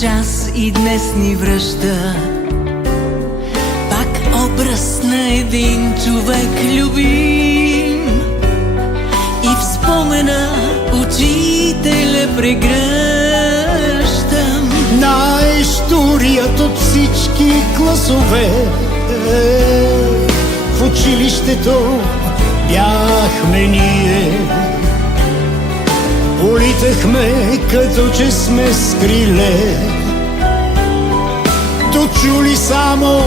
час и днес ни връща пак образ на един човек любим. И в спомена учителя прегръщам. Най-щурият от всички класове в училището бяхме ние. Политахме като че сме с криле. Дочули само,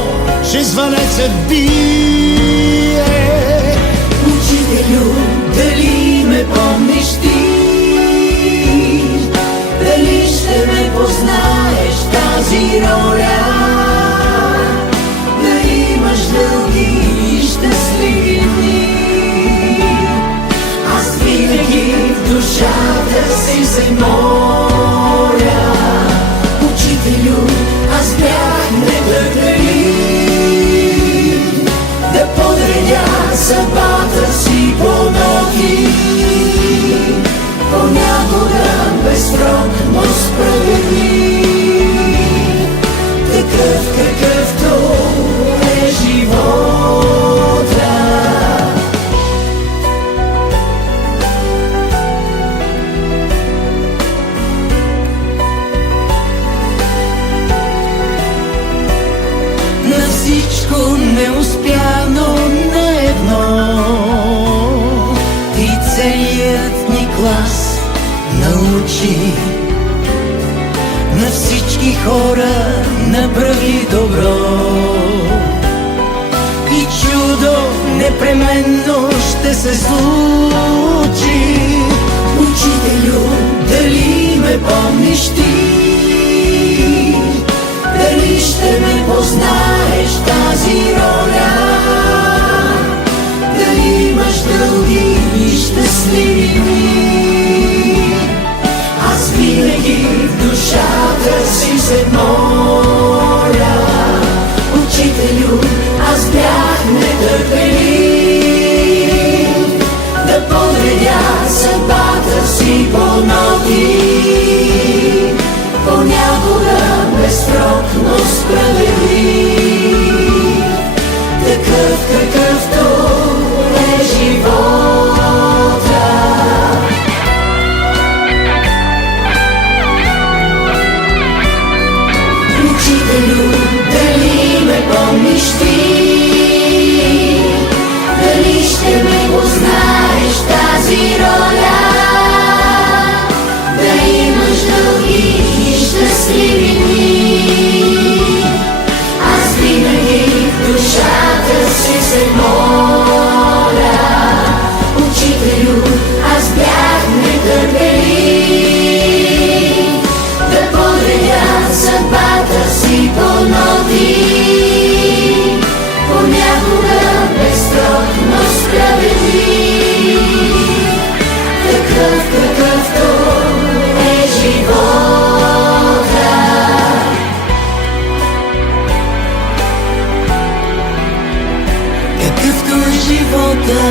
че звънецът бие. Учителю, дали ме помниш ти? Дали ще ме познаеш тази роля? Да имаш дълги и щастливи дни. Аз винаги в душата си се моля. Учителю, аз бях нетърпелив да подредя съдбата си по ноги. Понякога без срок, но справедлив, такъв какъвто е живота. На всичко не успя, но на едно и целият ни клас научи. На всички хора направи добро и чудо непременно ще се случи. Учителю, дали ме помниш ти? Дали ще ме познаеш тази роля? Дали имаш дълги и щастливи дни? Аз винаги в душата си се моля. Учителю, аз бях нетърпелив да подредя съдбата си по ноги. Понякога без срок, но справедлив, такъв какъвто е живота. Учителю, дали ме помниш ти? Дали ще ме познаеш тази роля? Да имаш дълги и щастливи дни. Аз винаги в душата си се моля. Учителю, аз бях нетърпелив да подредя съдбата си по ноги. Понякога без срок, но справедлив, такъв какъвто е живота. Какъвто е живота.